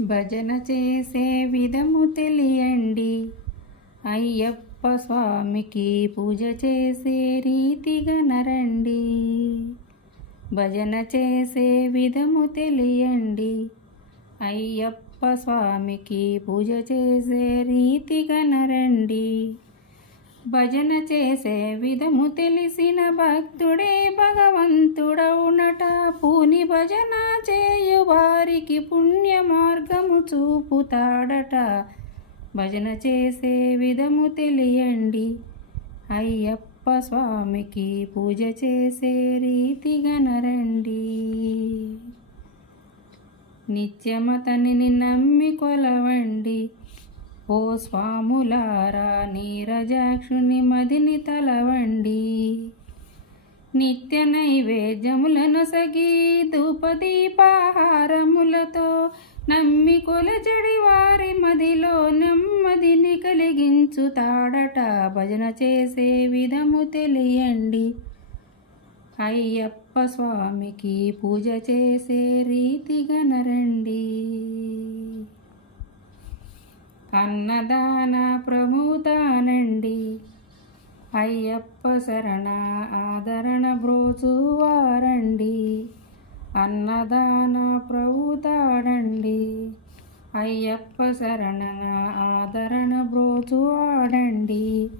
భజన చేసే విధము తెలియండి. అయ్యప్ప స్వామికి పూజ చేసే రీతిగా నరండి. భజన చేసే విధము తెలియండి. అయ్యప్ప స్వామికి పూజ చేసే రీతిగా నరండి. భజన చేసే విధము తెలిసిన భక్తుడే భగవంతుడవునట. పూని భజన చేయ వారికి పుణ్య మార్గము చూపుతాడట. భజన చేసే విధము తెలియండి. అయ్యప్ప స్వామికి పూజ చేసే రీతిగనరండి నిత్యమతనిని నమ్మి కొలవండి. ఓ స్వాములారా నీరజాక్షుని మదిని తలవండి. నిత్య నైవేద్యములను సగి ధూపదీపాహారములతో నమ్మి కొలచడి వారి మదిలో నెమ్మదిని కలిగించుతాడట భజన చేసే విధము తెలియండి. అయ్యప్ప స్వామికి పూజ చేసే రీతిగా నరండి. అన్నదాన ప్రమోదానండి. అయ్యప్ప శరణ ఆదరణ బ్రోచువారండి. అన్నదాన ప్రభుతాడండి. అయ్యప్ప శరణ ఆదరణ బ్రోచువాడండి.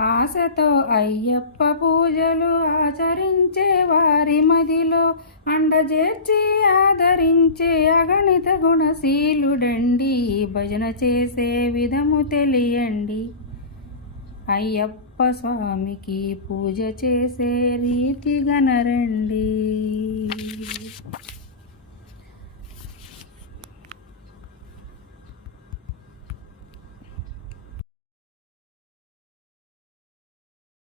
ఆశతో అయ్యప్ప పూజలు ఆచరించే వారి మదిలో అండజేర్చి ఆదరించే అగణిత గుణశీలుడండి. భజన చేసే విధము తెలియండి. అయ్యప్ప స్వామికి పూజ చేసే రీతి గనరండి